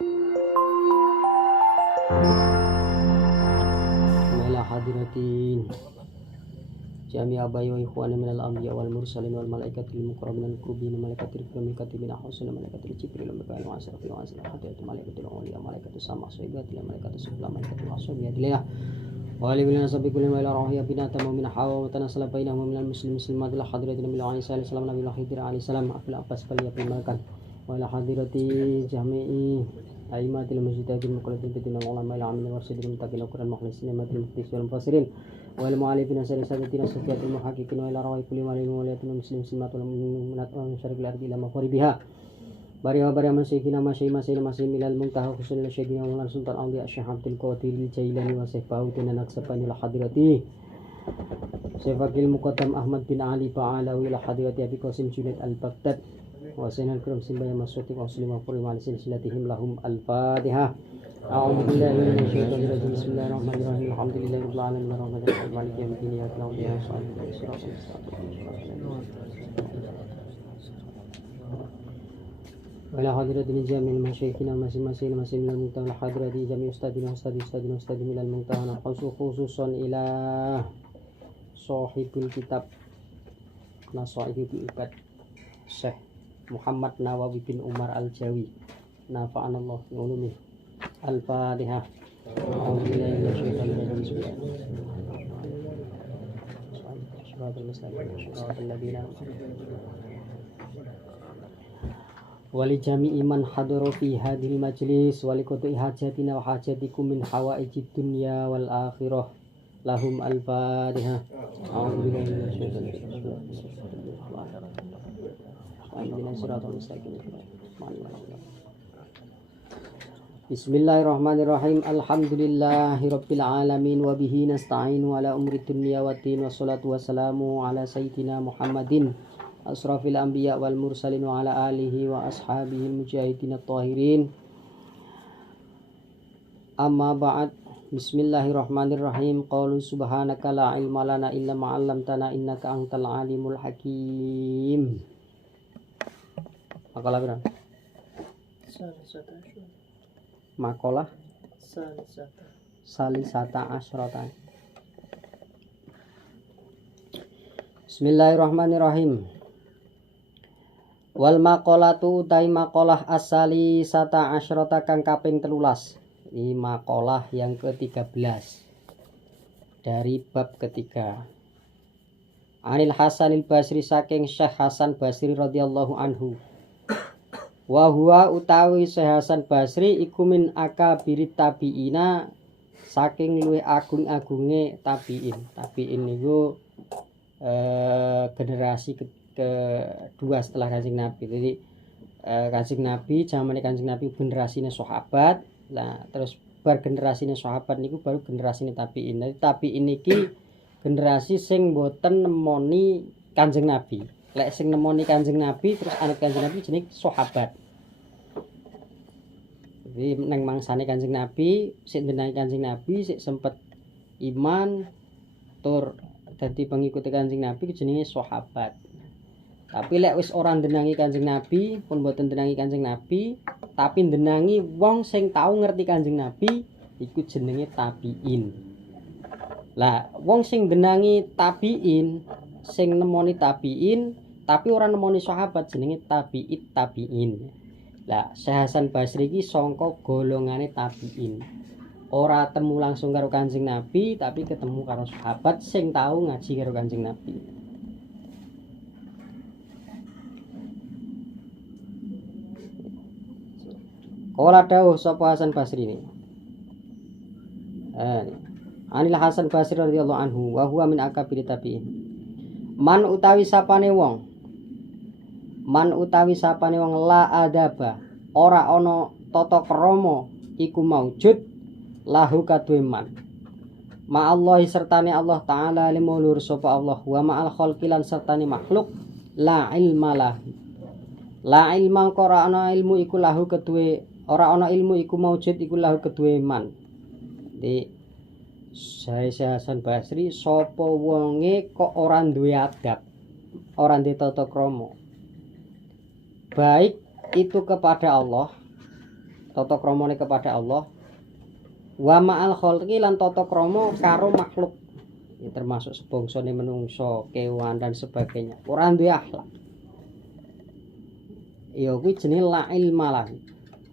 Mala hadiratin jami abai wa ikhwana minal anbiya wal mursalin wal malaikatil mukarramin al qurubin malaikatil kiramil katibin ahsan malaikatil jibril makail wa asrafil wa asraf hadiyatul malaikatil awliya malaikatus sama saibatil malaikatus sufla malaikatul asbiyadillah wa lillahi sabiqul ila rahiya binatamu min hawa wa tanasala bainahum minal muslimin muslimatil hadiratin bil alaihi salam nabiyyil khidir alaihi salam afil abbas faliyapil malakan wa la hadirati jami'i aimatil mujtahidin muqallidin bidin ulama al amin wasidin mutaqin quran mukhlisin matil mukhlis wal mufassirin wal mu'allifin sayyidina safiyatul muhaqqiqin wa ila rawi kulli malin waliyatul muslim simatul mu'minat wa syarikil ardi ila mafaribiha bari wa bari masyikina masyi milal muntaha khusul syedina wa sultan awliya syekh abdul qadir jailani wa syekh bautin naksabani la hadirati syefakil muqaddam ahmad bin ali ta'ala ila hadirati abi qasim junaid al-baghdad wa sayyidina al-kiram simbaya masudi wa muslimah wa silsilatihim lahum al-fatihah. A'udzu billahi minasy syaithanir rajim. Bismillahirrahmanirrahim. Alhamdulillahi rabbil alamin arrahmanir rahim maliki yaumiddin iyyaka na'budu wa iyyaka nasta'in. Wala hadiratin jamil masyayikhina masing-masing minal muntaha hadirati jami ustadina ustadi minal muntaha khususan ila sahibul kitab nasaihul ibad Syekh Muhammad Nawawi bin Umar Al-Jawi nafa'anallahu bi ulumih. Al-Fatihah. A'udzubillahi minasyaitonir rajim. Bismillahirrahmanirrahim. Wali jami'i man hadara fi hadhil majlis wa liqati hajatina wa hajatikum min hawaijid dunya wal akhirah lahum al-Fatihah. A'udzubillahi minasyaitonir rajim. Bismillahirrahmanirrahim. Alhamdulillahirabbil alamin wa bihi nasta'inu ala umri dunya waddin wassalatu wassalamu ala sayyidina Muhammadin asrafil anbiya wal mursalin wa ala alihi wa ashabihi mujahidin at-tahirin. Amma ba'd. Bismillahirrahmanirrahim. Qalu subhanaka la ilma lana illa ma 'allamtana innaka antal alimul hakim. Makalah berapa? Makalah salisata asyrata. Bismillahirrahmanirrahim. Wal maqalatu utai maqalah asali sata asyrata kang kaping 13. Ini maqalah yang ke-13 dari bab ketiga. Anil Hasanil Basri saking Syekh Hasan Basri radhiyallahu anhu. Wa huwa utawi Syekh Hasan Basri iku min akabirit tabiina saking luwih agung-agunge tabiin. Tabiin niku generasi kedua setelah Kanjeng Nabi. Jadi Kanjeng Nabi zamane Kanjeng Nabi generasine sahabat. Nah, terus bar generasine sahabat niku baru generasine tabiin. Jadi tabiin niki generasi sing boten nemoni Kanjeng Nabi. Lek sing nemoni Kanjeng Nabi terus anak Kanjeng Nabi jenenge sahabat. Jadi nang mangsane Kanjeng Nabi, sik ndenani Kanjeng Nabi, sik sempet iman tur dadi pengikut Kanjeng Nabi jenenge sahabat. Tapi lek wis ora ndenangi Kanjeng Nabi, pun boten ndenangi Kanjeng Nabi, tapi ndenangi wong sing tau ngerti Kanjeng Nabi, iku jenenge tabiin. Lah, wong sing ndenangi tabiin, sing nemoni tabiin, tapi ora nemoni sahabat jenenge tabiit tabiin. Lah, Syekh Hasan Basri iki sangka golongane tabiin. Ora temu langsung karo Kanjeng Nabi, tapi ketemu karo sahabat sing tau ngaji karo Kanjeng Nabi. Kala dawuh sapa Hasan Basri ini. Anil Hasan Basri radhiyallahu anhu wa huwa min akabir tabi'in. Man utawi sapane wong la adaba ora ana tata krama iku maujud lahu kaduwe man. Ma Allah sertane Allah taala limulur sapa Allah wa ma'al khalqilan sertane makhluk la ilma lah. La ilma ora ana ilmu iku lahu kaduwe ora ana ilmu iku maujud iku lahu kaduwe man. Di Syekh Hasan Basri sapa wonge kok ora duwe adab, ora duwe tata krama. Baik itu kepada Allah tata kramane kepada Allah, wa ma'al khalqi lan tata krama karo makhluk, ya, termasuk sebongsone menungso, kewan dan sebagainya, ora duwe akhlak. Ya kuwi jenenge la ilma lah.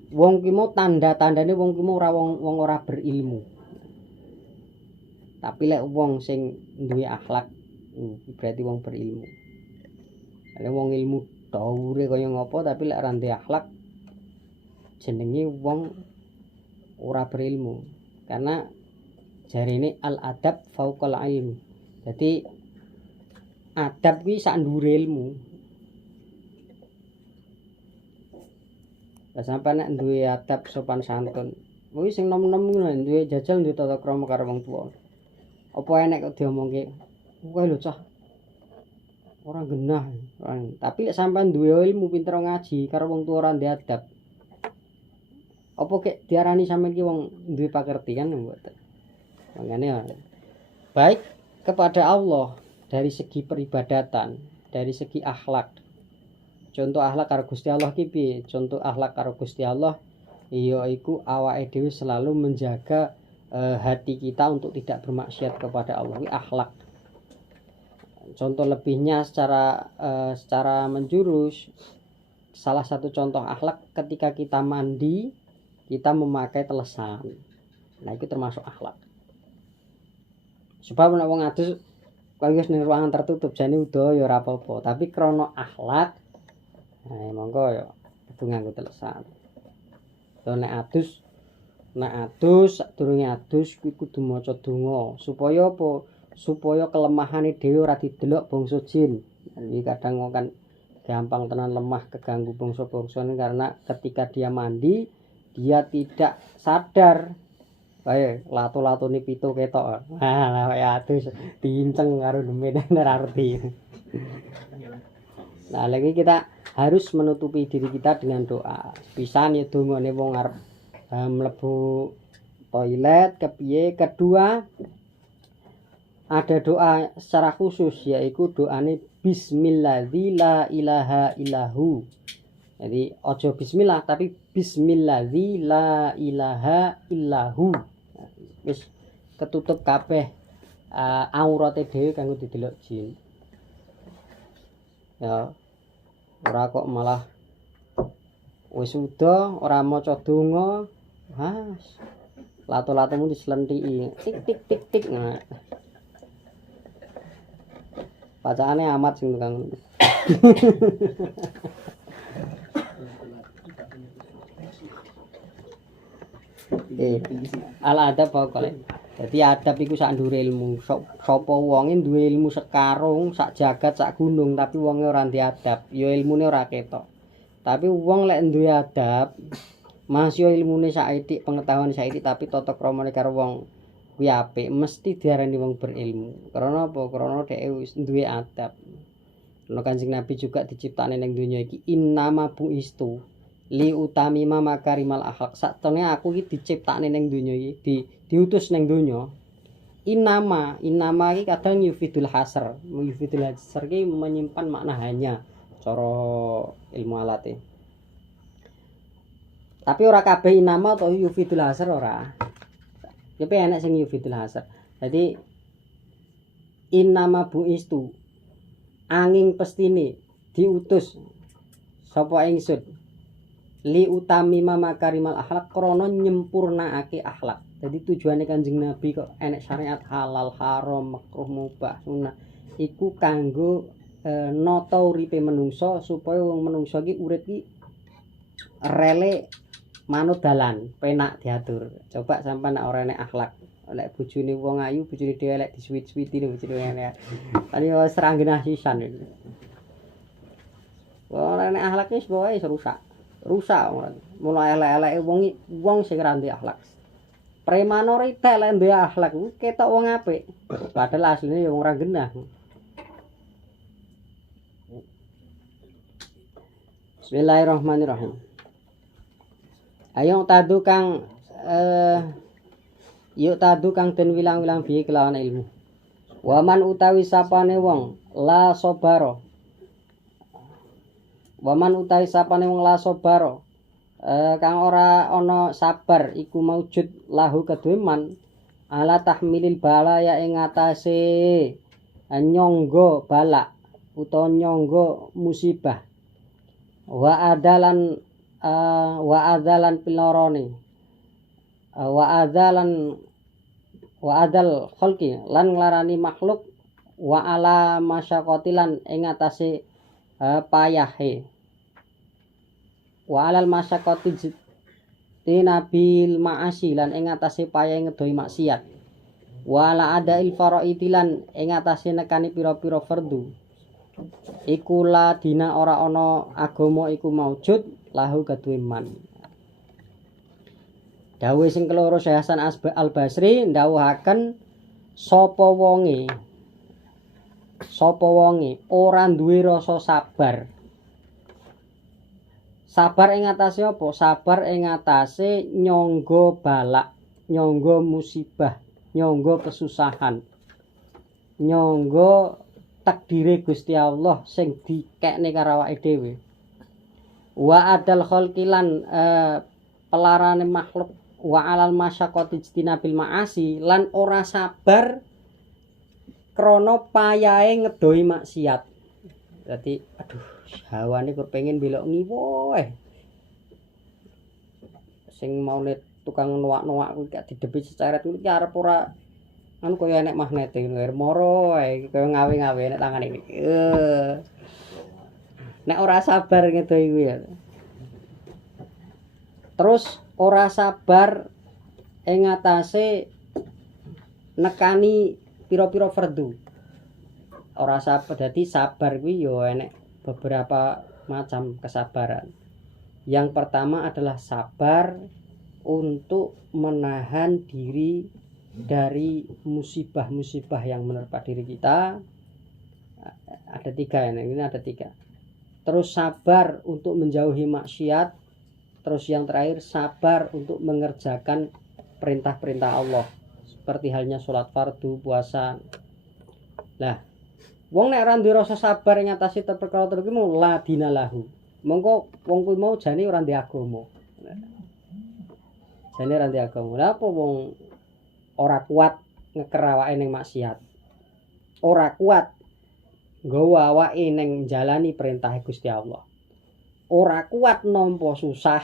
Wong ki mau tanda-tandane wong ki ora wong ora berilmu. Tapi lek wong sing duwe akhlak berarti wong berilmu. Lek wong ilmu daure kaya ngopo tapi lek ora duwe akhlak jenenge wong ora berilmu. Karena jarine al adab fauqal ilmi. Jadi adab kuwi sak dhuwure ilmu. Lah sampeyan nek duwe adab sopan santun, kuwi sing nom-nom ngono duwe jajal duwe tata krama karo wong tuwa. Apa enek kok diomongke, "Kowe lho cah, ora genah." Tapi lek sampeyan duwe ilmu pinter ngaji karo wong tuwa ora duwe adab. Apa kek diarani sampeyan ki wong duwe pakerti kan mboten. Makane baik kepada Allah dari segi peribadatan, dari segi akhlak. Contoh akhlak karo Gusti Allah ki piye? Contoh akhlak karo Gusti Allah ya iku awake dhewe selalu menjaga hati kita untuk tidak bermaksiat kepada Allah. Ini akhlak. Contoh lebihnya secara menjurus, salah satu contoh akhlak ketika kita mandi, kita memakai telesan. Nah, itu termasuk akhlak. Sebab nek wong adus kok wis ning ruangan tertutup jane udo ya ora apa-apa, tapi krana akhlak nah, monggo ya kudu nganggo telesan. Lha nek adus sadurunge adus kuwi kudu maca donga supaya apa? Supaya kelemahane dhewe ora didelok bangsa jin. Jadi kadang kan gampang tenan lemah keganggu bangsa-bangsane karena ketika dia mandi dia tidak sadar. Kae latu-latune pitu ketok. Lah ya adus diinceng karo demen ora arti. Nah, lagi kita harus menutupi diri kita dengan doa. Pisan ya dongane wong arep mlebu toilet kepiye. Kedua ada doa secara khusus yaitu doane bismilladzi la ilaha illahu. Jadi ojo bismillah tapi bismilladzi la ilaha illahu. Wis ketutup kabeh aurate dhewe kanggo didelok jin. Ya ora kok malah wis uda ora maca donga, has lato-latomu dislentiki tik tik tik tik. Nah, bacaane amat sing tukang. Al adab pokoke. Dadi adab iku sak ndure ilmu. Sapa wonge duwe ilmu sekarung, sak jagat, sak gunung, tapi wonge ora ndek adab, ya ilmune ora ketok. Tapi wong lek duwe adab, masih ilmune saithik, pengetahuan saithik tapi tata kramane karo wong kuwi apik, mesti diarani wong berilmu. Karena apa? Karena dhek wis duwe adab. Ono Kanjeng Nabi juga diciptakne ning donya iki innama buistu li utami makarimal akhlak. Satene aku iki diciptakne ning donya iki, diutus ning donya. Innama iki kadang yufidul hasr. Yufidul hasr iki menyimpan makna hanya cara ilmu alate. Tapi ora kabeh innama atau yufidul hasr ora. Tapi enak sing yufidul hasr. Jadi innama buistu angin pestine diutus sapa ingsun li utami makarimal akhlak krana nyempurnaake akhlak. Jadi tujuane Kanjeng Nabi kok enek syariat halal, haram, makruh, mubah, sunah iku kanggo nata uripe menungso supaya wong menungso iki urip iki rele manut dalan, penak diatur. Coba sampean nek ora enek akhlak, lek bojone wong ayu, bojone dhewe lek disuwit-suwiti lho bojone enek. Tadi wis seranggenah sisan iki. Ora enek akhlak wis pokoke rusak. Rusak mulai elek-eleke wong sing ora ndek akhlak. Preman ora itek lek ndek akhlak kuwi ketok wong apik. Padahal asline ya wong ora genah. Bismillahirrahmanirrahim. Ayo tadu kang yuk tadu kang den wilang-wilang biye kelawan ilmu. Waman utawi sapane wong la sobaro. Waman utawi sapane wong la sobaro kang ora ana sabar iku maujud lahu kedue man ala tahmilil balaya ing atase nyangga balak utawa nyangga musibah wa adalan pilorone wa adal khalqi lan nglarani makhluk wa ala masyaqatilan ing atase payahe wa alal masyaqati tinabil ma'asi lan ing atase payahe ngedohi maksiat wa ala adail fara'idilan ing atase nekani pira-pira fardu iku la dina ora ana agama iku maujud lahu kadue man. Dawuh sing keloro Syekh Hasan Al-Basri ndhawuhaken sapa wonge ora duwe rasa sabar. Sabar ing atase apa? Sabar ing atase nyangga balak, nyangga musibah, nyangga kesusahan. Nyangga takdire Gusti Allah sing dikekne karo awake dhewe. Wa adal khalqilan pelarane makhluk wa alal masyaqati ijtinabil ma'asi lan ora sabar krana payahe ngedohi maksiat. Dadi aduh hawane kur pengen belok ngiwo sing maune tukang nuwak-nuwak kuwi gak didebit seceret kuwi arep ora anu kaya enek magnete moro ae kaya ngawe-ngawe nek tangan iki. Nek ora sabar ngedohi kuwi ya. Terus ora sabar ing atase nekani pira-pira fardu. Ora sabar dadi sabar kuwi ya enek beberapa macam kesabaran. Yang pertama adalah sabar untuk menahan diri dari musibah-musibah yang menerpa diri kita. Ada 3 ya, ini ada 3. Terus sabar untuk menjauhi maksiat. Terus yang terakhir sabar untuk mengerjakan perintah-perintah Allah. Seperti halnya sholat fardu, puasa. Lah, wong nek ora duwe rasa sabar ing atase perkara terus mau la dinalahu. Mongko wong kuwi mau jane ora ndek agama. Jane ora ndek agama. Lha apa wong ora kuat ngeker awake ning maksiat. Ora kuat nggawa awake ning njalani perintah Gusti Allah. Ora kuat nampa susah,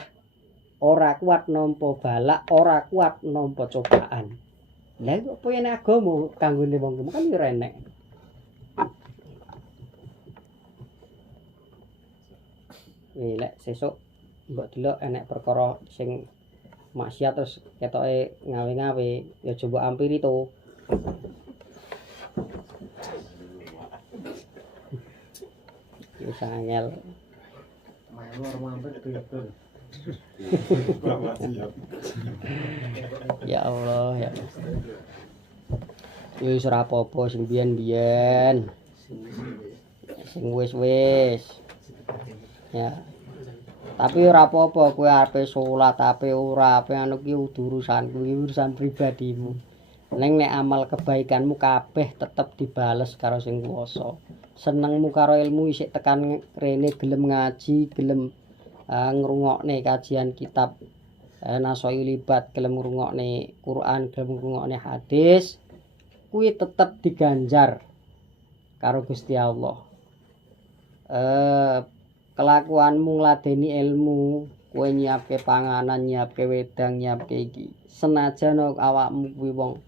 ora kuat nampa balak, ora kuat nampa cobaan. Lah opo yen agama kanggone wong kan yo enek. Lek sesuk mbok delok enek perkara sing maksiat terus ketoke ngawe-ngawe ya coba ampiri to. Wis angel. Ya Allah ya. Wis ora apa-apa sing biyen-biyen. Sing wis-wis. Ya. Tapi ora apa-apa kowe arepe salat ape ora ape anu ki urusanku iki urusan pribadimu. Ning nek amal kebaikanmu kabeh tetep dibales karo sing kuwasa. Senengmu karo ilmu isih tekan rene gelem ngaji, gelem ngrungokne kajian kitab Nasoi libat, gelem ngrungokne Quran, gelem ngrungokne hadis, kuwi tetep diganjar karo Gusti Allah. Kelakuanmu ngladeni ilmu, kowe nyiapke panganan, nyiapke wedang, nyiapke iki. Senajan awakmu kuwi wong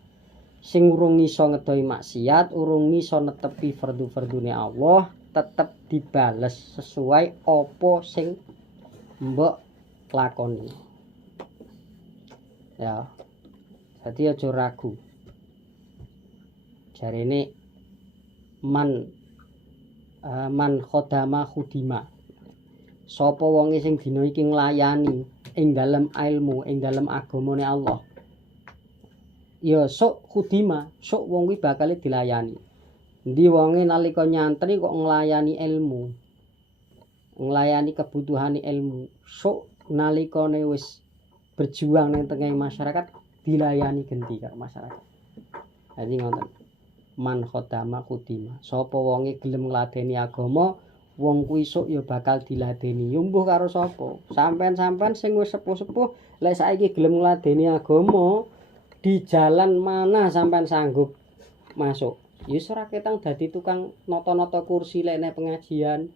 sing urung iso ngedohi maksiat, urung iso netepi fardu-fardune Allah, tetep dibales sesuai apa sing mbok lakoni. Ya. Dadi aja ragu. Jarene man khodama khudima. Sapa wonge sing dina iki nglayani ing dalem ilmu, ing dalem agamane Allah. Ya sok khudima, sok wong kuwi bakal dilayani. Endi wonge nalika nyantri kok nglayani ilmu. Nglayani kebutuhane ilmu. Sok nalikane wis berjuang ning tengah masyarakat dilayani genti karo masyarakat. Jadi ngoten. Man khodama khudima. Sapa wonge gelem ngladeni agama wong kuwi esuk ya bakal diladeni. Ya mbuh karo sapa? Sampean-sampean sing wis sepuh-sepuh lek saiki gelem ngladeni agama di jalan mana sampean sanggup masuk? Ya wis ora ketang dadi tukang nata-nata kursi lek nek pengajian.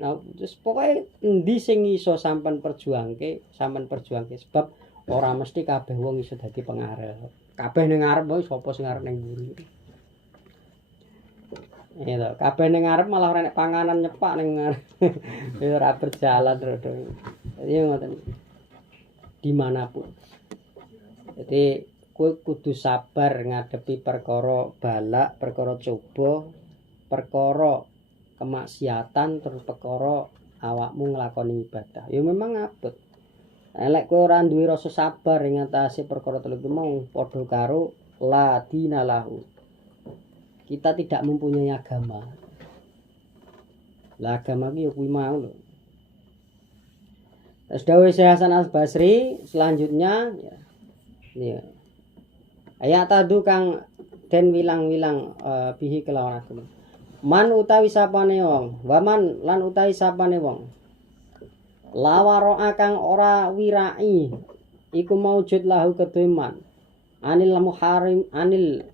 Nah, terus pokoknya endi sing iso sampean perjuangke sebab ora mesti kabeh wong iso dadi pengarep. Kabeh ning ngarep wae sapa sing arep ning mburi. Ya to, kabeh ning ngarep malah ora nek panganan nyepak ning ngarep. Ya ora berjalan rodho. Jadi ngoten. Dimanapun. Jadi kowe kudu sabar ngadepi perkara balak, perkara coba, perkara kemaksiatan terus perkara awakmu nglakoni ibadah. Ya memang abot. Lek kowe ora duwe rasa sabar ing ngatasi perkara telu mau padha karo la dinalahu. Kita tidak mempunyai agama. Lah agama iki ya kuwi mau lho. Terus dawuh Syekh Hasan Al-Basri selanjutnya ya. Iya. Ayat tadu kang den wilang-wilang bihi kelawan agama. Man utawi sapane wong, waman lan utawi sapane wong. Lawara kang ora wirai iku maujud lahu kedeman. Anil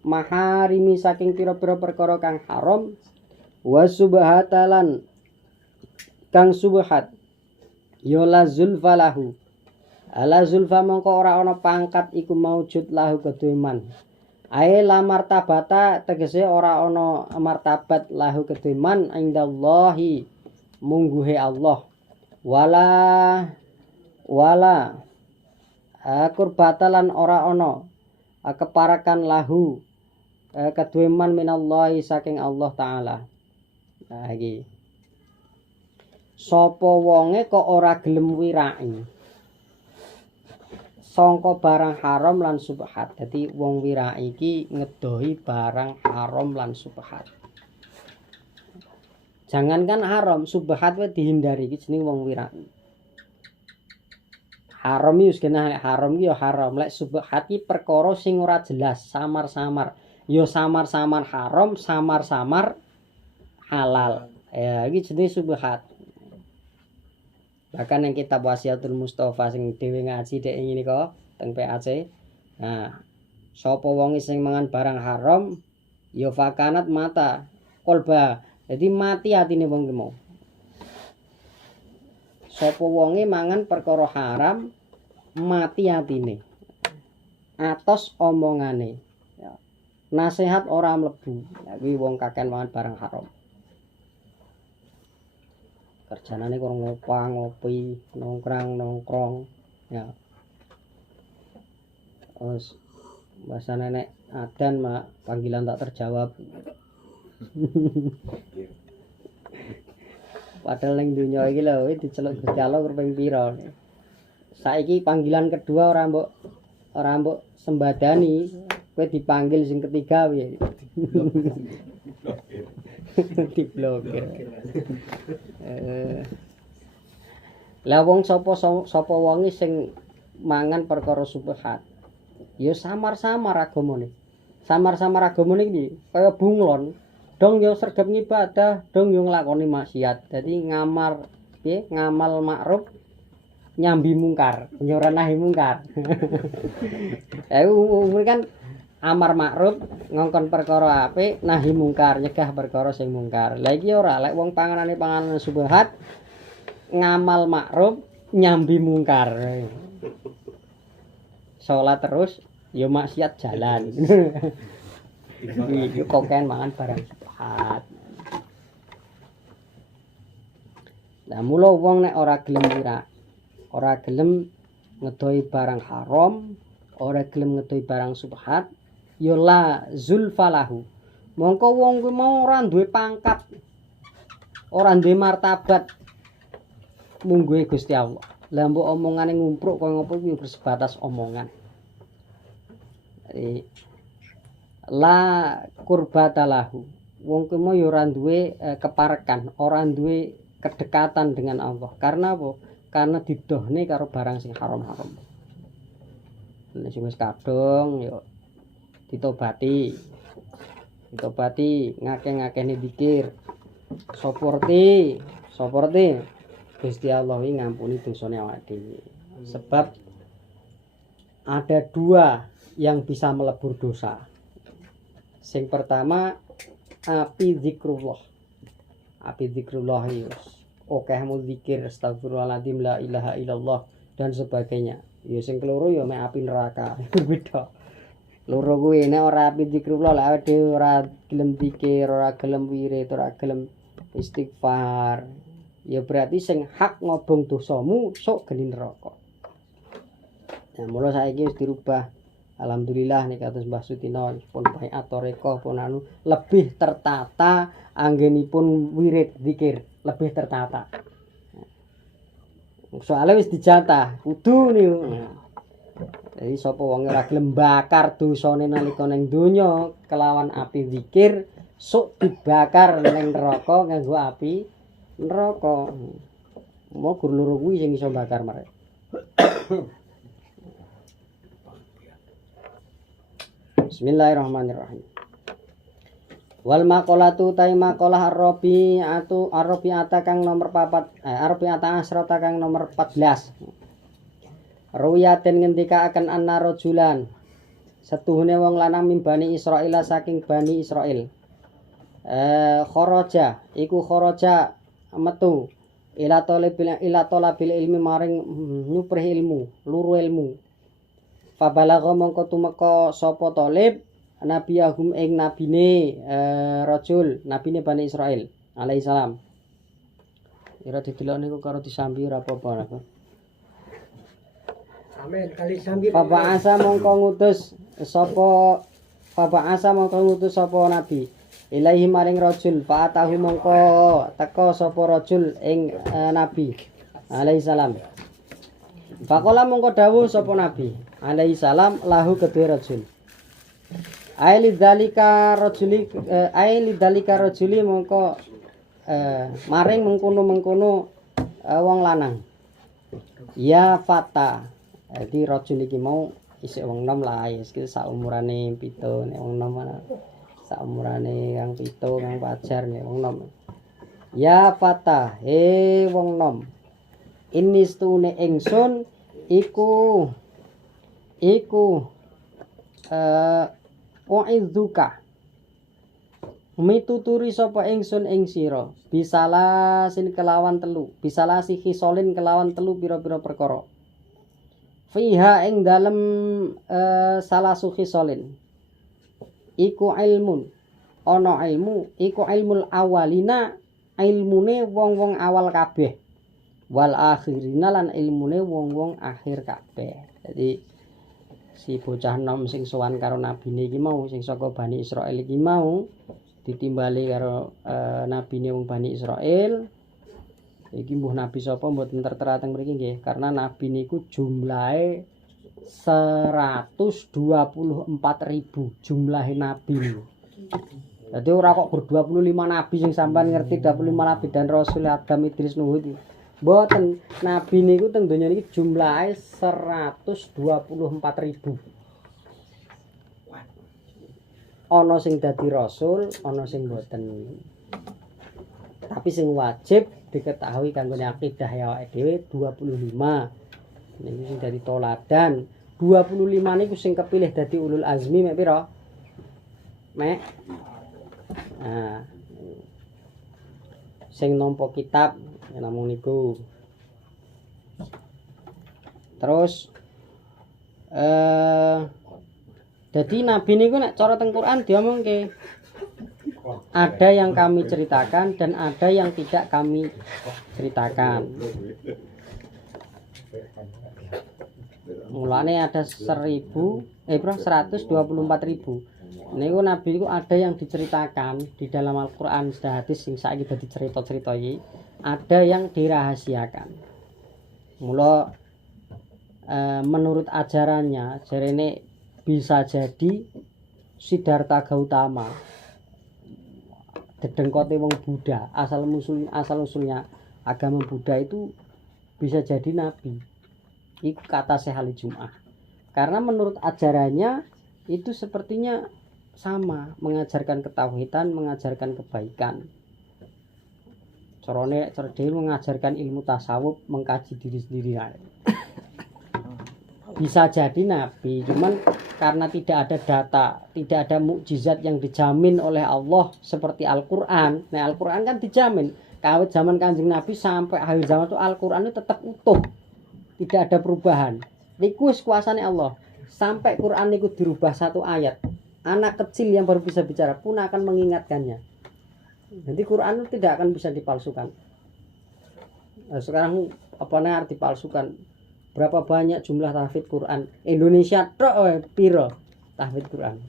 maharimi saking pira-pira perkara kang haram wa subhatalan kang subhat ya la zulfa lahu. Ala zulfa mongko ora ana pangkat iku maujud lahu kedeman. Ae la martabata tegese ora ana martabat lahu kediman indallahi mungguhe Allah wala kurbatalan ora ana keparakan lahu kediman minallahi saking Allah taala. Nah iki sapa wonge kok ora gelem wirai sangka barang haram lan subhat. Dadi wong wirak iki ngedohi barang haram lan subhat. Jangankan haram, subhat wae dihindari iki jenenge wong wirak. Haram iki wis kena haram iki ya haram. Lek subhat iki perkara sing ora jelas, samar-samar. Ya samar-samar haram, samar-samar halal. Ya iki jenenge subhat. Bahkan yang kitab Wasiatul Mustafa sing dhewe ngaji dek ngene kok teng PAC. Nah, sapa wong sing mangan barang haram ya fakanat mata kolba. Jadi mati atine wong ki mau. Sapa wonge mangan perkara haram mati atine. Atos omongane. Ya. Nasihat ora mlebu. Ya kuwi wong kaken mangan barang haram. Kerjanane kurang ngopi, nongkrong ya. Terus bahasa nenek adan mak panggilan tak terjawab. Padahal ning dunya iki lho diceluk Gusti Allah kuping pira. Saiki panggilan kedua ora mbok sembadani, kowe dipanggil sing ketiga piye. Diblokir. Lah wong sapa wonge sing mangan perkara subhat. Ya samar-samar agamane. Samar-samar agamane iki kaya bunglon. Dong yo sregep ngibadah, dong yo nglakoni maksiat. Dadi ngamal makruf nyambi mungkar, yo ora nahi mungkar. Umur kan amar makruf ngongkon perkara apik, nahi mungkar, nyegah perkara sing mungkar. Lah iki ora lek wong panganan subhat ngamal makruf nyambi mungkar. Salat terus ya maksiat jalan. Iki kok kan mangan barang subhat. Lah mula wong nek ora gelem ora gelem ngedoi barang haram, ora gelem ngedoi barang subhat, ya la zulfalahu. Mongko wong kuwi mau ora duwe pangkat, ora duwe martabat mungguhe Gusti Allah. Lah mbok omongane ngumpruk kaya ngopo kuwi bersebatas omongan. La kurbatalahu. Wong kuwi mau ya ora duwe keparekan, ora duwe kedekatan dengan Allah. Karena apa? Karena didohne karo barang sing haram-haram. Nek sing wis kadung ya ditobati ngake-ngakene zikir seperti Seperti Gusti Allah ini ngampuni dosane awake dhewe. Sebab ada dua yang bisa melebur dosa. Sing pertama api zikrullah. Api zikrullah itu okehmu zikir astagfirullahaladzim la ilaha illallah dan sebagainya. Ya sing keloro ya mek api neraka. Beda. Loro kuwi nek ora api zikrullah lah dhewe ora gelem zikir, ora gelem wirid, ora gelem istighfar. Ya berarti sing hak ngobong dosamu sok geni neraka. Nah, mula saiki wis dirubah. Alhamdulillah nek kados Mbah Sutina pun baiat toreko pun anu lebih tertata anggenipun wirid zikir, lebih tertata. Soalnya wis dijatah, kudu niku. Jadi sapa wong ora gelem bakar dosane nalika ning donya kelawan api zikir, sok dibakar ning neraka nganggo api neraka. Mau gur loro kuwi sing iso bakar mereka. Bismillahirrahmanirrahim. Wal maqalatu ta maqalah ar-rabi'ata kang nomor 4 ar-rabi'ata asrata kang nomor 14. Ruyaten ngendika akan anna rajulan setuhune wong lanang min Bani Israil saking Bani Israil. Kharaja iku kharaja metu ila talabil ilmi maring nyuprih ilmu, luru ilmu. Fabalagha mongko tumeka sapa talib nabiyahum ing nabine rajul nabine Bani Israil alaihi salam. Ira didelok niku karo disambi ora apa-apa. Amin kali sambi. Faba'asa mongko ngutus sapa nabi ilahi maring rajul fa'atahu mongko teka sapa rajul ing nabi alaihi salam. Faqala mongko dawuh sapa nabi alaihi salam lahu kedue rajul. Ailidalika rajuli mongko maring mengkono wong lanang. Ya fata. Jadi rajul iki mau isih wong nom lah ya iki saumurane 7 nek wong nom saumurane kang 7 kang pajar nek wong nom. Ya fata wong nom. Ini stune ingsun iku wa'idzuka mituturi sapa ingsun ing sira bisalasin kelawan telu bisalasi khisolin kelawan telu pira-pira perkara fiha ing dalem salasu khisolin iku ilmun ana ilmu iku ilmul awalina ilmune wong-wong awal kabeh wal akhirina lan ilmune wong-wong akhir kabeh. Jadi si bocah nom sing sowan karo nabine iki mau sing saka Bani Israil iki mau ditimbali karo nabine wong Bani Israil. Iki mbuh nabi sapa mboten tertera teng mriki nggih karena nabi niku jumlahe 124.000 jumlahe nabi niku. Dadi ora kok gur 25 nabi sing sampean ngerti 25 nabi dan Rasul Adam Idris Nuh iki. Mboten nabi niku teng donya niki jumlahe 124.000. Ana sing dadi rasul, ana sing mboten. Tapi sing wajib diketahui kanggo akidah ya awake dhewe 25. Niku sing dadi toladan. 25 niku sing kepilih dadi ulul azmi mek pira? Mek. Nah. Sing nampa kitab namung niku. Terus jadi nabi niku nek cara teng Quran diomongke ada yang kami ceritakan dan ada yang tidak kami ceritakan. Mulane ada 124.000. Niku nabi niku ada yang diceritakan di dalam Al-Qur'an dan hadis sing saiki dadi cerita-cerita iki, ada yang dirahasiakan. Mula menurut ajarannya jarene bisa jadi Siddhartha Gautama dedengkote wong Buddha, asal usulnya agama Buddha itu bisa jadi nabi. Itu kata Syekh Ali Jum'ah. Karena menurut ajarannya itu sepertinya sama, mengajarkan ketauhidan, mengajarkan kebaikan. cara dhewe mengajarkan ilmu tasawuf, mengkaji diri sendiri. Bisa jadi nabi, cuman karena tidak ada data, tidak ada mukjizat yang dijamin oleh Allah seperti Al-Qur'an. Nah, Al-Qur'an kan dijamin kawit zaman Kanjeng Nabi sampai akhir zaman itu Al-Qur'an itu tetap utuh. Tidak ada perubahan. Niku wis kuasane Allah. Sampai Quran niku dirubah satu ayat, anak kecil yang baru bisa bicara pun akan mengingatkannya. Jadi Quran itu tidak akan bisa dipalsukan. Nah, sekarang apa namanya dipalsukan? Berapa banyak jumlah tahfidz Quran Indonesia tok piro tahfidz Quran?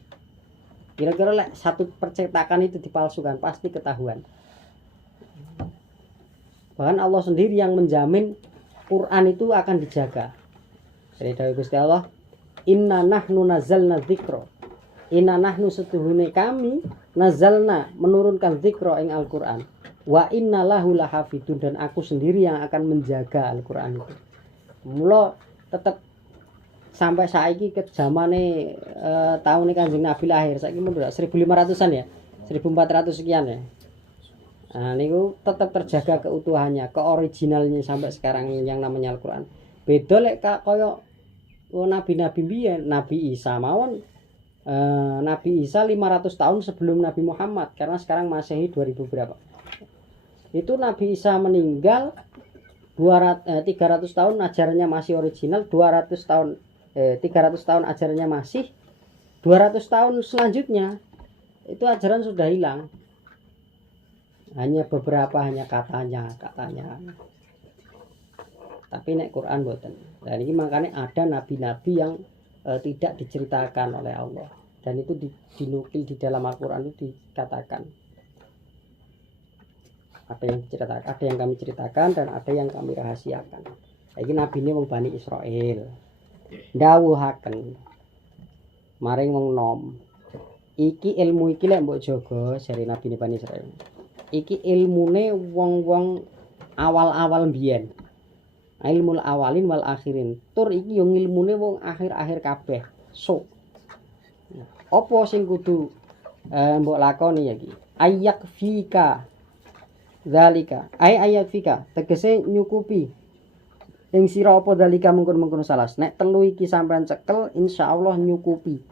Kira-kira satu percetakan itu dipalsukan pasti ketahuan. Bahkan Allah sendiri yang menjamin Quran itu akan dijaga. Dari dawuh Gusti Allah, inna nahnu nazzalna dzikra. Inna nahnu setuhune kami nazalna menurunkan dzikra ing Al-Qur'an. Wa inna lahu lahafidun, dan aku sendiri yang akan menjaga Al-Qur'an itu. Mula tetap sampai saiki ke zamane tahun Kanjeng Nabi lahir, saiki mundur 1500-an ya. 1400 sekian ya. Nah, niku tetap terjaga keutuhannya, keoriginalnya sampai sekarang yang namanya Al-Qur'an. Beda lek kaya nabi-nabi biyen, Nabi Isa mawon. Nabi Isa 500 tahun sebelum Nabi Muhammad, karena sekarang Masehi 2000 berapa. Itu Nabi Isa meninggal 300 tahun ajarannya masih original, 300 tahun ajarannya masih, 200 tahun selanjutnya itu ajaran sudah hilang. Hanya beberapa, hanya katanya. Tapi nek Quran boten. Dan ini makanya ada nabi-nabi yang tidak diceritakan oleh Allah, dan itu dinukil di dalam Al-Quran itu dikatakan. Ada yang kami ceritakan dan ada yang kami rahasiakan. Iki nabi ini wong Bani Israel. Dawuhaken maring wong nom. Iki ilmu iki lek mbok jaga jare nabi Bani Israel. Iki ilmune wong-wong awal-awal mbiyen. Ilmul awalin wal akhirin. Tur iki yo ilmune wong akhir-akhir kabeh. So. Apa sing kudu mbok lakoni iki? Ayak fika zalika. Ayak fika tegese nyukupi ing sira apa zalika mengkon-mengkon salas. Nek telu iki sampean cekel insyaallah nyukupi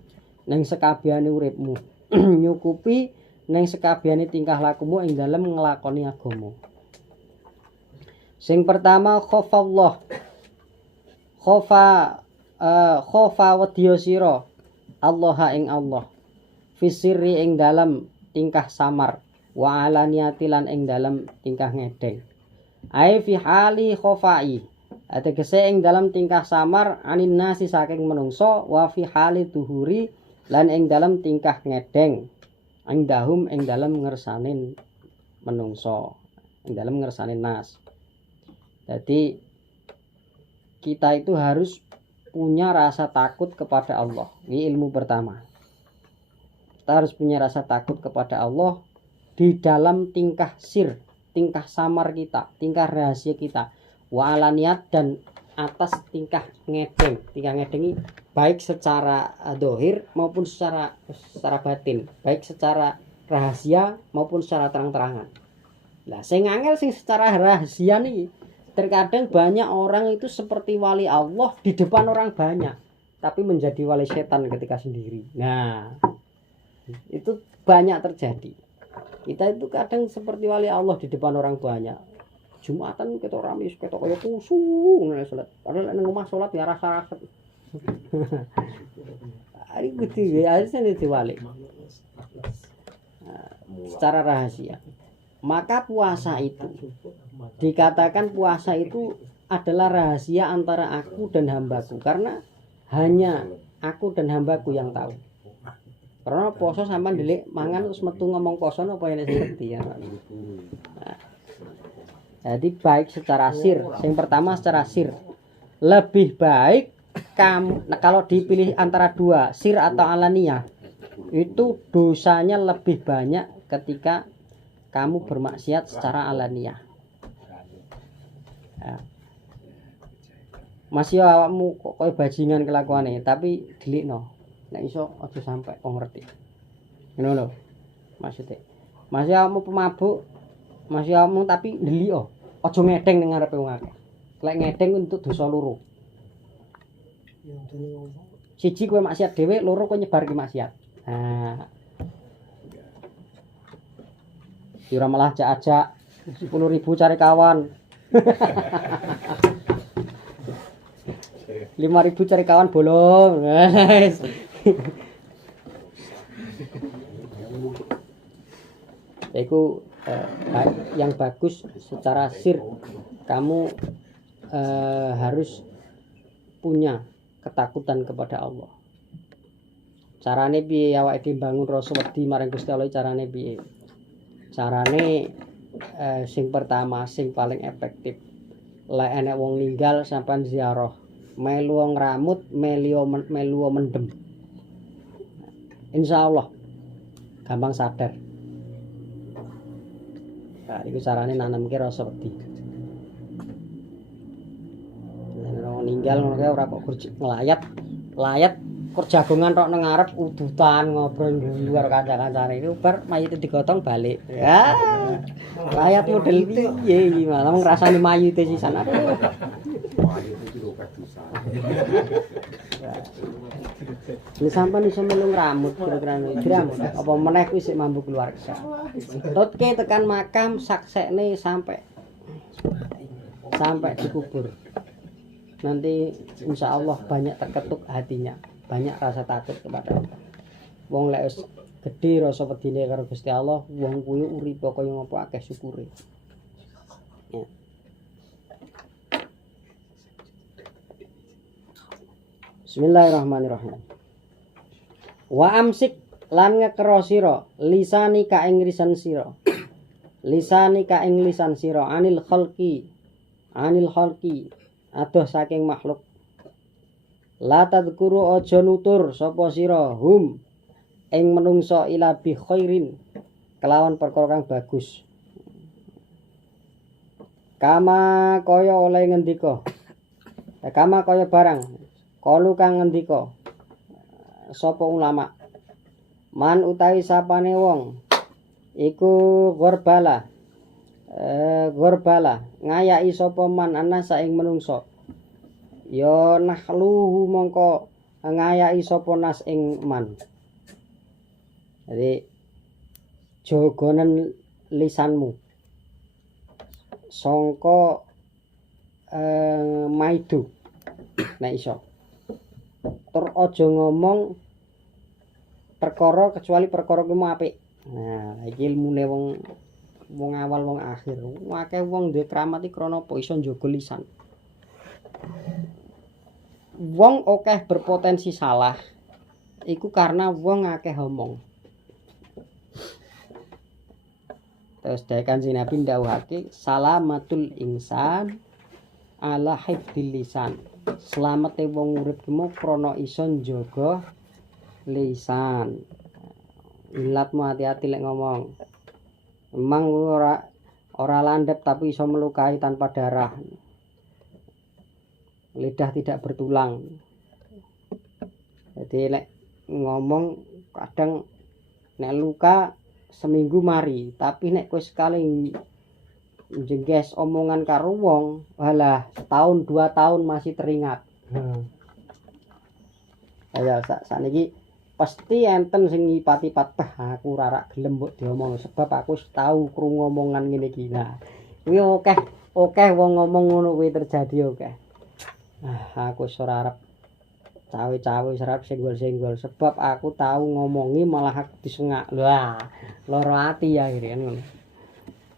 ning sekabehane uripmu. Nyukupi ning sekabehane tingkah lakumu ing dalem nglakoni agama. Sing pertama khofallah. Khofa wedya sira Allah ing Allah. Fisiri ing dalam tingkah samar, wa alaniyati lan ing dalam tingkah ngedeng. Ai fi hali khofai. Ategese ing dalam tingkah samar anin nasi saking menungso, wa fi hali tuhuri lan ing dalam tingkah ngedeng. Indahum ing dalam ngersanin menungso, ing dalam ngersanin nas. Jadi kita itu harus punya rasa takut kepada Allah. Ini ilmu pertama. Kita harus punya rasa takut kepada Allah di dalam tingkah sir, tingkah samar kita, tingkah rahasia kita. Wa alaniyat, dan atas tingkah ngedeng. Tingkah ngedeng ini baik secara dohir maupun secara batin, baik secara rahasia maupun secara terang-terangan. Lah sing angel sing secara rahasia nih, terkadang banyak orang itu seperti wali Allah di depan orang banyak, tapi menjadi wali setan ketika sendiri. Nah, itu banyak terjadi. Kita itu kadang seperti wali Allah di depan orang banyak. Jumatan kita rame, kita kaya kusuk nek salat. Padahal nek omah salat ya rasa-rasa. Ari gede ya, asline diwali. Secara rahasia. Maka puasa itu dikatakan puasa itu adalah rahasia antara aku dan hambaku, karena hanya aku dan hambaku yang tahu. Karena poso sampean ndelik mangan terus metu ngomong poso apa yen sing ngerti ya. Nah, jadi baik secara sir. Yang pertama secara sir. Lebih baik kalau dipilih antara dua, sir atau alaniyah, itu dosanya lebih banyak ketika kamu bermaksiat secara alaniyah. Ya. Masih awakmu kok koyo bajingan kelakuane, tapi delikno. Nek iso aja sampai kok ngerti. Ngono lho. Maksudnya. Masih awakmu pemabuk Masih omong tapi ndelik aja ngedeng ning ngarepe wong akeh. Lek ngedeng untuk dosa loro. Ya dene ngomong. Siji kowe maksiat dhewe, loro kowe nyebarke maksiat. Nah. Ora malah ajak-ajak 10.000 cari kawan. 5.000 cari kawan bolong. Itu yang bagus secara sir kamu harus punya ketakutan kepada Allah. Carane piye awake dhewe bangun rasa wedi marang Gusti Allah, carane piye? Carane sing pertama sing paling efektif. Lek enek wong ninggal sampean ziarah, melu ngramut, melu mendem. Insyaallah gampang sadar. Nah, iku carane nanamke rasa wedi. Nek ninggal ngono kae ora kok ngelayat, layat kur jagongan tok nang ngarep udutan ngobrol guyu karo kanca-kancane iku bar mayite digotong balik. Ya. Layat model piye iki malah ngrasani mayite sisan. Aduh. Mayite iki lho kadusan. Lha sampean iso melu ngramut kira-kira ngramut apa meneh kuwi sik mambu keluarga. Tutke tekan makam saksekne sampai dikubur. Nanti insya Allah banyak terketuk hatinya, banyak rasa takut kepada Allah. Wong lek wis gedhe rasa wedine karo Gusti Allah, wong kuwi urip kaya ngopo akeh syukure. Ya. Bismillahirrahmanirrahim. Wa amsik lan ngekero sira lisani ka ing lisan sira. Lisani ka ing lisan sira anil khalqi adoh saking makhluk. La tadhkuru aja nutur sapa sira hum ing menungso ila bi khairin kelawan perkara kang bagus. Kama kaya oleh ngendika. Kama kaya barang kalu kang ngendika sapa ulama. Man utawi sapane wong iku gorbala ngayai sapa man ana saing menungso ya nahluhu mongko ngayai sapa nas ing man. Jadi jogonen lisanmu sangka maidu nek iso tur aja ngomong perkara kecuali perkara kuwi apik. Nah, iki ilmune wong awal wong akhir. Akeh wong duwe kramat iki krana apa iso njaga lisan. Wong akeh berpotensi salah iku karena wong akeh omong. Terus dari Kanjeng Nabi ndhawuhake salamatul insan ala hifdzil lisan. Slamete wong urip ki mung krana iso njaga lisan. Ilatmu hati-hati lek ngomong. Emang ora landhep tapi iso melukai tanpa darah. Lidah tidak bertulang. Jadi lek ngomong kadang nek luka seminggu mari, tapi nek kowe sekali jengges omongan karo wong, walah setahun 2 tahun masih teringat. Ayo sakniki pasti enten sing ngipat-ipat aku ora gelem mbok diomong sebab aku wis tau krungu omongan ngene iki. Nah, kuwi akeh wong ngomong ngono kuwi terjadi akeh. Aku wis ora arep cawe-cawe serap senggol-senggol sebab aku tahu ngomongi malah aku disengak. Wah, loro ati ya gitu kan ngono.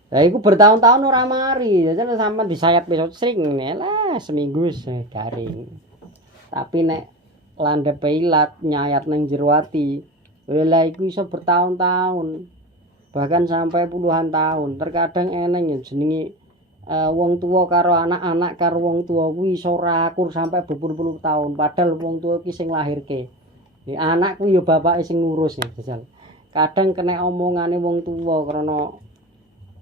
Lah iku bertahun-tahun ora mari, jadi sampean disayat besok sering lah seminggu garing. Tapi nek landhep ilat nyayat nang jero ati, lha iku iso bertahun-tahun. Bahkan sampai puluhan tahun. Terkadang eneng ya jenenge wong tua karo anak-anak karo wong tua kuwi iso rakur sampai berpuluh-puluh tahun padahal wong tua iki sing lahirke. Anak kuwi ya bapake sing ngurus ya. Kadang kena omongane wong tua krana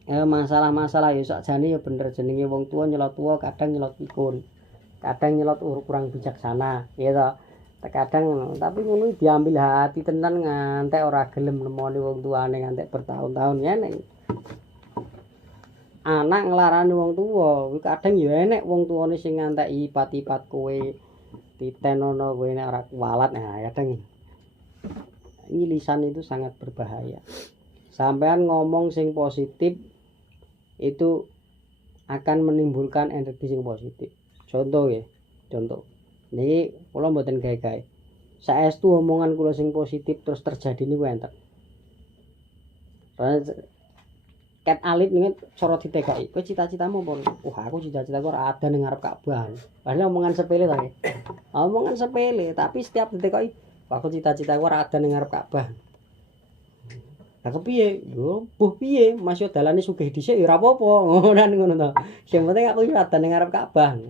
masalah-masalah ya sakjane ya bener jenenge wong tua nyelot tua kadang nyelot pikun. Kadang nyelot kurang bijaksana, ya toh. Kadang tapi ngono diambil hati tenan ngantek ora gelem nemoni wong tuane ngantek bertahun-tahun ngene. anak nglarani wong tuwa, kuwi kadang ya enek wong tuwane sing nganteki ipat-ipat kowe ditenono kowe nek ora kualat. Nah, kadang ini lisan itu sangat berbahaya. Sampean ngomong sing positif itu akan menimbulkan energi sing positif. Contoh ya, contoh. Niki kula mboten gawe-gawe. Saestu omongan kula sing positif terus terjadi niku enten. Ket alit nih cara ditekai. Kowe cita-citamu apa? Wah, aku cita-citaku ora ada ning ngarep Ka'bah. Padahal omongan sepele to. Omongan sepele, tapi setiap ditekai aku cita-citaku ora ada ning ngarep Ka'bah. Lah kepiye? Yo, mbuh piye? Mas yo dalane sugih dhisik ya ora apa-apa. Ngono to. Sing penting aku yo ada ning ngarep Ka'bah.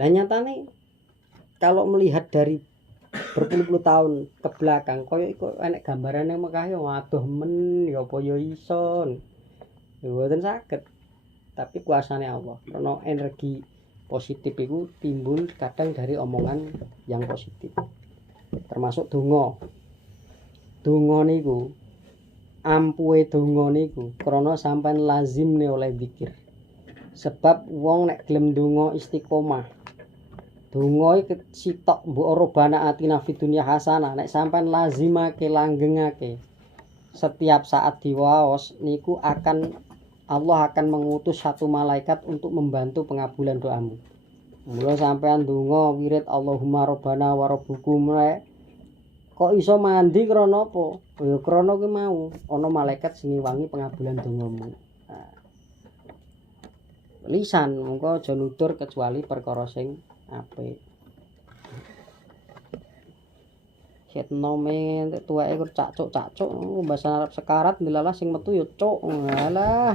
Lah nyatane kalau melihat dari berpuluh-puluh tahun ke belakang koyo iku enek gambarane Mekah yo aduh men ya apa yo iso. Ya mboten saged. Tapi kuasane Allah. Karena energi positif itu timbul kadang dari omongan yang positif. Termasuk donga. Donga niku ampuhe donga niku krana sampean lazimne oleh zikir. Sebab wong nek gelem donga istiqomah donga iki sitok mbok robana atina fid dunya hasanah nek sampean lazimake langgengake setiap saat diwaos niku Allah akan mengutus satu malaikat untuk membantu pengabulan doamu. Mula sampean donga wirid Allahumma rabbana wa rabbukum kok iso mandi krana apa? Ya krana kuwi mau ana malaikat sing ngewangi pengabulan dongamu. Nah. Lisan mengko aja nutur kecuali perkara sing apik. Set nome tuweke kok cacuk-cacuk bahasa Arab sekarat dilalah sing metu ya cuk. Alah.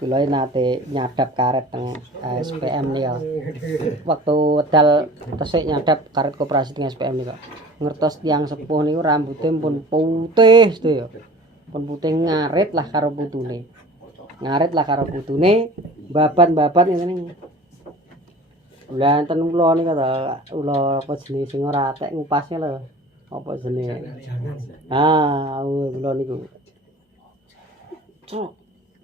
Kula nate nyadap karet teng SPM nih ya. Waktu wedal tesik nyadap karet koperasi teng SPM nih kok. Ngertos tiyang sepuh niku rambute pun putih sedaya. Pun putih ngarit lah karo putune. Ngarit lah karo putune, babat-babat ngene. Lah enten ula niku to, ula apa jenenge sing ora atek ngupasnya lho. Apa jenenge? Ah, ula niku. Cuk,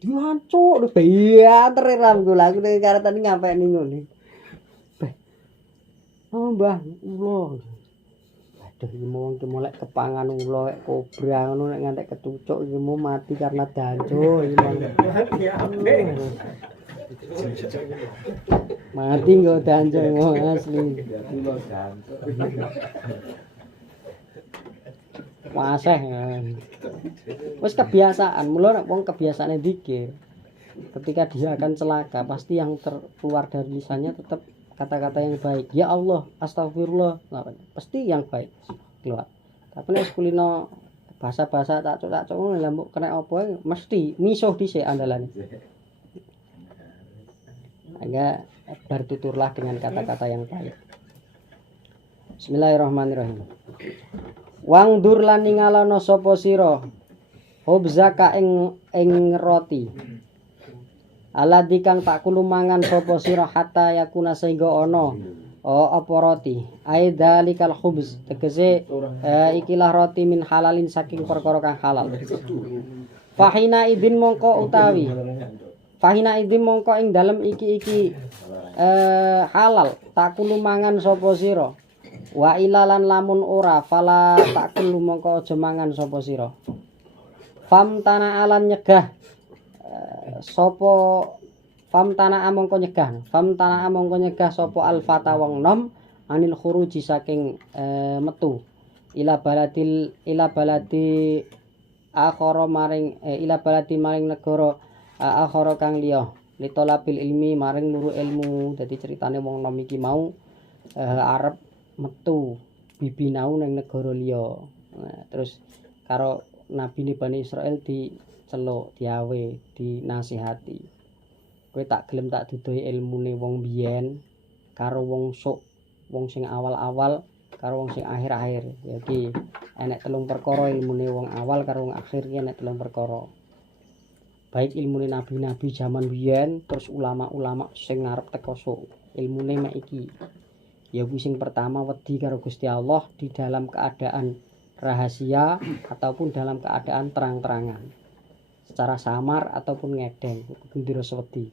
dihancuk lho banter ramku lha aku karetan ngampeni ngene. Oh, Mbah, ula. Aduh, iki mau molek kepangan ula kobra ngono nek ngantek ketucuk iki mau mati karena danco iki mati nggo danco asli. Waseh. Wis kebiasaan, mula nek wong kebiasaane zikir ketika dia akan celaka pasti yang keluar dari lisannya tetap kata-kata yang baik. Ya Allah, astagfirullah. Pasti yang baik keluar. Tapi nek kulino bahasa-bahasa cacuk-cacuk ngono lha mbok kena apa mesti misuh dhisik andalane. Agak bertuturlah dengan kata-kata yang baik. Bismillahirrahmanirrahim. Wang dur lan ningalono sapa sira hobzaka ing roti. Aladzi kang tak kulo mangan sapa sira hatta yakuna sehingga ana apa roti. Aidzalikal khubz tegese ikilah roti min halalin saking perkara kang halal. Fahina idin mongko utawi. Fahina idin mongko ing dalem iki halal tak kulo mangan sapa sira. Wa ilalan lamun ora fala tak kulo mongko aja mangan sapa sira. Fam tanah alan nyegah sapa fam tanah amongko nyegah sapa alfata wong nom anil khuruji saking metu ila baladi akhara maring negara akhara kang liya litolabil ilmi maring nuru ilmu. Dadi ceritane wong nom iki mau arep metu bibinau ning negara liya. Nah, terus karo nabi Bani Israel diceluk, diawe, dinasihati. Kowe tak gelem tak dudohi ilmune wong biyen karo wong sok, wong sing awal-awal karo wong sing akhir-akhir. Ya iki enek telung perkara ilmune wong awal karo wong akhir iki enek telung perkara. Baik ilmune nabi-nabi zaman biyen terus ulama-ulama sing ngarep teko sok. Ilmune mek iki. Ya kuwi sing pertama wedi karo Gusti Allah di dalam keadaan rahasia ataupun dalam keadaan terang-terangan. secara samar ataupun ngedeng gendera wedi.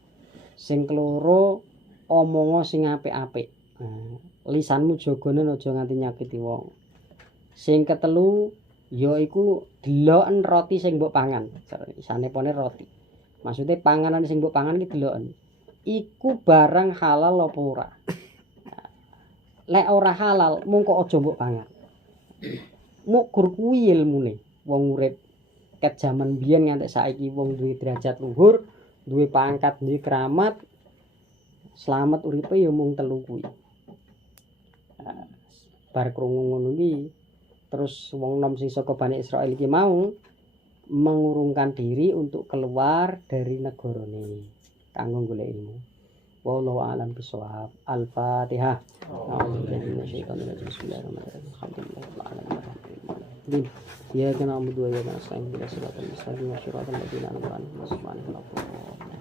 Sing keloro omongo sing apik-apik. Nah, lisanmu jagane aja nganti nyakiti wong. Sing ketelu yaiku deloken roti sing mbok pangan. Sanepone roti. Maksudnya panganan sing mbok pangan iki deloken. Iku barang halal apa ora? Lek ora halal mung kok aja mbok pangan. Muk gur kuwi ilmune. Wong urip ket jaman biyen nganti saiki wong duwe derajat luhur, duwe pangkat, duwe keramat, slamet uripe ya mung telu kuwi. Bar krungu ngono iki terus wong nom sing saka Bani Israil iki mau mengurungkan diri untuk keluar dari negarane kanggo golek ilmu. Wallahu a'lam bishawab. Al-Fatihah. A'udzubillahi minasyaitonir rajim. Bismillahirrahmanirrahim. Alhamdulillahirabbil alamin. Ya kana na'budu wa iyyaka nasta'in. Ihdinas siratal mustaqim. Shiratal ladzina an'amta 'alaihim ghairil maghdubi 'alaihim waladdallin.